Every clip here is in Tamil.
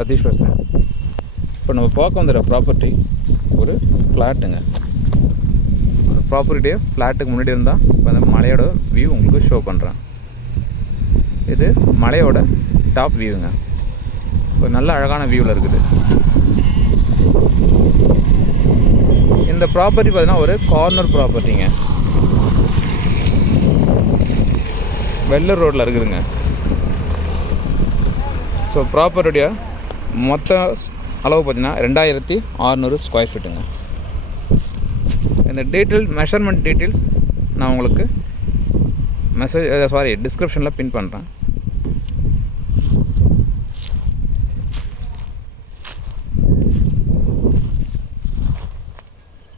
சதீஷ் பேசுகிறேன். இப்போ நம்ம பார்க்க வந்துடுற ப்ராப்பர்ட்டி ஒரு ஃப்ளாட்டுங்க. ஒரு ப்ராப்பர்ட்டியே ஃப்ளாட்டுக்கு முன்னாடி இருந்தால் இப்போ அந்த மலையோட வியூ உங்களுக்கு ஷோ பண்ணுறேன். இது மலையோட டாப் வியூங்க. ஒரு நல்ல அழகான வியூவில் இருக்குது. இந்த ப்ராப்பர்ட்டி பார்த்தீங்கன்னா ஒரு கார்னர் ப்ராப்பர்ட்டிங்க. வெள்ளூர் ரோட்டில் இருக்குதுங்க. ஸோ ப்ராப்பர்ட்டியோடைய மொத்த அளவு பார்த்திங்கன்னா 2600 ஸ்கொயர் ஃபீட்டுங்க. இந்த மெஷர்மெண்ட் டீட்டெயில்ஸ் நான் உங்களுக்கு டிஸ்கிரிப்ஷனில் பின் பண்ணுறேன்.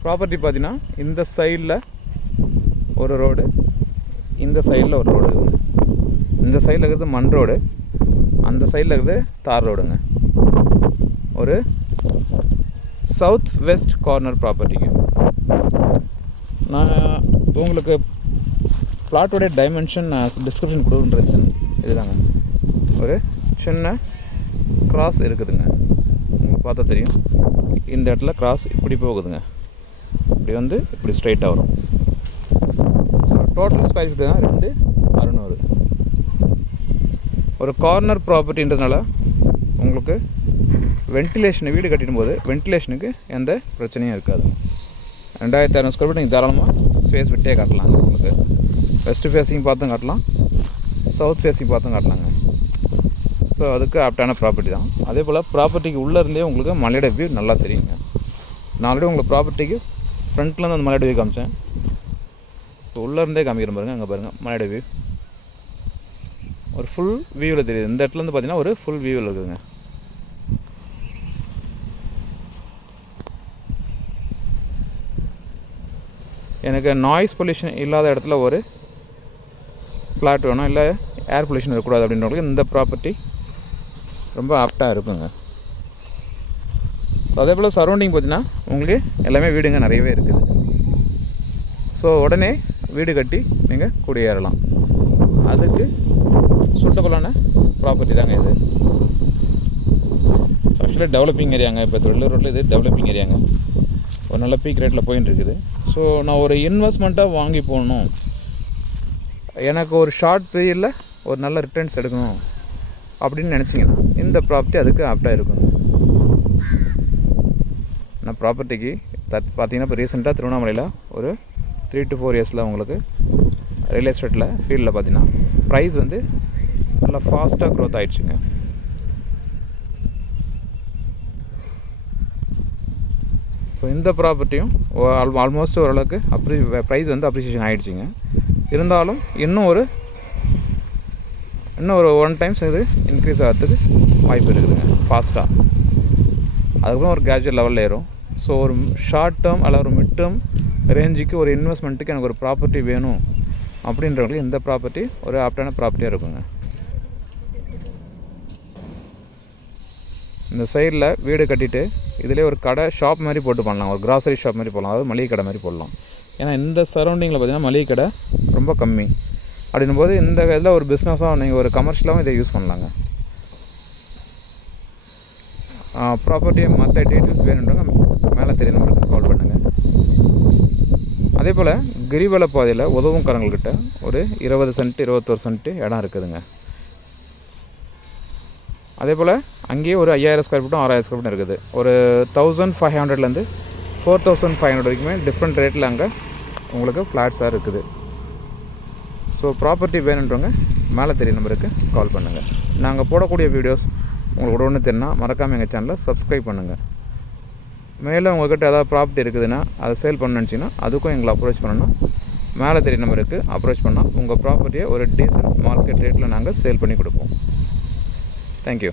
ப்ராப்பர்ட்டி பார்த்திங்கன்னா இந்த சைடில் ஒரு ரோடு, இந்த சைடில் ஒரு ரோடு இருக்குது. இந்த சைடில் இருக்கிறது மண் ரோடு, அந்த சைடில் இருக்குது தார் ரோடுங்க. ஒரு சவுத் வெஸ்ட் கார்னர் ப்ராப்பர்ட்டிங்க. நான் உங்களுக்கு பிளாட்டோடைய டைமென்ஷன் டிஸ்கிரிப்ஷன் கொடுக்குற இதுதாங்க. ஒரு சின்ன கிராஸ் இருக்குதுங்க, உங்களுக்கு பார்த்தா தெரியும். இந்த இடத்துல கிராஸ் இப்படி போகுதுங்க, இப்படி வந்து இப்படி ஸ்ட்ரைட்டாக வரும். ஸோ டோட்டல் ஸ்கொயர் ஃபீட்டு தான் 2600. ஒரு கார்னர் ப்ராப்பர்ட்டின்றதுனால உங்களுக்கு வீடு கட்டிடும் போது வென்டிலேஷனுக்கு எந்த பிரச்சனையும் இருக்காது. 2600 ஸ்கொயர் ஃபீட் நீங்கள் தாராளமாக ஸ்பேஸ் விட்டே காட்டலாம். உங்களுக்கு வெஸ்ட் ஃபேஸிங் பார்த்தும் காட்டலாம், சவுத் ஃபேஸிங் பார்த்தும் காட்டலாங்க. ஸோ அதுக்கு ஆப்டான ப்ராப்பர்ட்டி தான். அதே போல் ப்ராப்பர்ட்டிக்கு உள்ளேருந்தே உங்களுக்கு மலையோட வியூ நல்லா தெரியுங்க. நான் ஆல்ரெடி உங்களுக்கு ப்ராப்பர்ட்டிக்கு ஃப்ரண்ட்லேருந்து அந்த மலையோட வியூ காமிச்சேன். இப்போ உள்ளேருந்தே காமிக்கிற பாருங்கள், அங்கே பாருங்கள் மலையோட வியூ ஒரு ஃபுல் வியூவில் தெரியுது. இந்த இடத்துலேருந்து பார்த்தீங்கன்னா ஒரு ஃபுல் வியூவில் இருக்குதுங்க. எனக்கு நாய்ஸ் பொல்யூஷன் இல்லாத இடத்துல ஒரு ஃப்ளாட் வேணும், இல்லை ஏர் பொல்யூஷன் இருக்கக்கூடாது அப்படின்றவங்களுக்கு இந்த ப்ராப்பர்ட்டி ரொம்ப ஆப்டாக இருக்குங்க. அதே போல் சரௌண்டிங் பார்த்தீங்கன்னா உங்களுக்கு எல்லாமே வீடுங்க நிறையவே இருக்குது. ஸோ உடனே வீடு கட்டி நீங்கள் குடியேறலாம். அதுக்கு சூட்டபுளான ப்ராப்பர்ட்டி தாங்க இது. ஆக்சுவலாக டெவலப்பிங் ஏரியாங்க. இப்போ வெள்ளூர் ரோட்டில் இது டெவலப்பிங் ஏரியாங்க. ஒரு நல்ல பீக் ரேட்டில் போயின்னு இருக்குது. ஸோ நான் ஒரு இன்வெஸ்ட்மெண்ட்டாக வாங்கி போடணும், எனக்கு ஒரு ஷார்ட் பீரியடில் ஒரு நல்ல ரிட்டர்ன்ஸ் எடுக்கணும் அப்படின்னு நினச்சிங்கன்னா இந்த ப்ராப்பர்ட்டி அதுக்கு ஆப்டாக இருக்குங்க. நான் ப்ராப்பர்ட்டிக்கு பார்த்தீங்கன்னா இப்போ ரீசெண்டாக திருவண்ணாமலையில் ஒரு 3 to 4 இயர்ஸில் உங்களுக்கு ரியல் எஸ்டேட்டில் ஃபீல்டில் பார்த்தீங்கன்னா ப்ரைஸ் வந்து நல்லா ஃபாஸ்ட்டாக க்ரோத் ஆகிடுச்சுங்க. ஸோ இந்த ப்ராப்பர்ட்டியும் ஆல்மோஸ்ட் ஓரளவுக்கு ப்ரைஸ் வந்து அப்ரிசியேஷன் ஆகிடுச்சிங்க. இருந்தாலும் இன்னும் ஒரு 1 times இது இன்க்ரீஸ் ஆகிறதுக்கு வாய்ப்பு இருக்குதுங்க ஃபாஸ்ட்டாக. அதுக்கப்புறம் ஒரு கிராஜுவல் லெவலில் ஏறும். ஸோ ஒரு ஷார்ட் டேர்ம் அல்ல ஒரு மிட் டேர்ம் ரேஞ்சுக்கு ஒரு இன்வெஸ்ட்மெண்ட்டுக்கு எனக்கு ஒரு ப்ராப்பர்ட்டி வேணும் அப்படின்றவங்களுக்கு இந்த ப்ராப்பர்ட்டி ஒரு ஆப்டான ப்ராப்பர்ட்டியாக இருக்குங்க. இந்த சைடில் வீடு கட்டிட்டு இதிலே ஒரு கடை ஷாப் மாதிரி போட்டு பண்ணலாம், ஒரு கிராசரி ஷாப் மாதிரி போடலாம், அதாவது மளிகை கடை மாதிரி போடலாம். ஏன்னா இந்த சரௌண்டிங்கில் பார்த்திங்கன்னா மளிகை கடை ரொம்ப கம்மி. அப்படின்னும் போது இந்த இதில் ஒரு பிஸ்னஸாக நீங்கள் ஒரு கமர்ஷியலாகவும் இதை யூஸ் பண்ணலாங்க. ப்ராப்பர்ட்டியை மற்ற டீட்டெயில்ஸ் வேணுன்றவங்க மேலே தெரிய நம்பருக்கு கால் பண்ணுங்கள். அதே போல் கிரிவல பாதையில் உதவும் கரங்கள்கிட்ட ஒரு 20 சென்ட் 21 சென்ட் இடம் இருக்குதுங்க. அதே போல் அங்கேயே ஒரு 5000 ஸ்கொயர் ஃபீட்டும் 6000 ஸ்கொயர் ஃபீட்டும் இருக்குது. ஒரு 1500லேருந்து 4500 வரைக்குமே டிஃப்ரெண்ட் ரேட்டில் அங்கே உங்களுக்கு ஃப்ளாட்ஸாக இருக்குது. ஸோ ப்ராப்பர்ட்டி வேணுன்றவங்க மேலே தெரிய நம்பருக்கு கால் பண்ணுங்கள். நாங்கள் போடக்கூடிய வீடியோஸ் உங்களுக்கு ஒன்று தெரினா மறக்காமல் எங்கள் சேனலை சப்ஸ்கிரைப் பண்ணுங்கள். மேலும் உங்கள்கிட்ட ஏதாவது ப்ராப்பர்ட்டி இருக்குதுன்னா அதை சேல் பண்ணணுன்னு நினச்சிங்கன்னா அதுக்கும் எங்களை அப்ரோச் பண்ணணும். மேலே தெரிய நம்பருக்கு அப்ரோச் பண்ணால் உங்கள் ப்ராப்பர்ட்டியை ஒரு டீசன்ட் மார்க்கெட் ரேட்டில் நாங்கள் சேல் பண்ணி கொடுப்போம். தேங்க்யூ.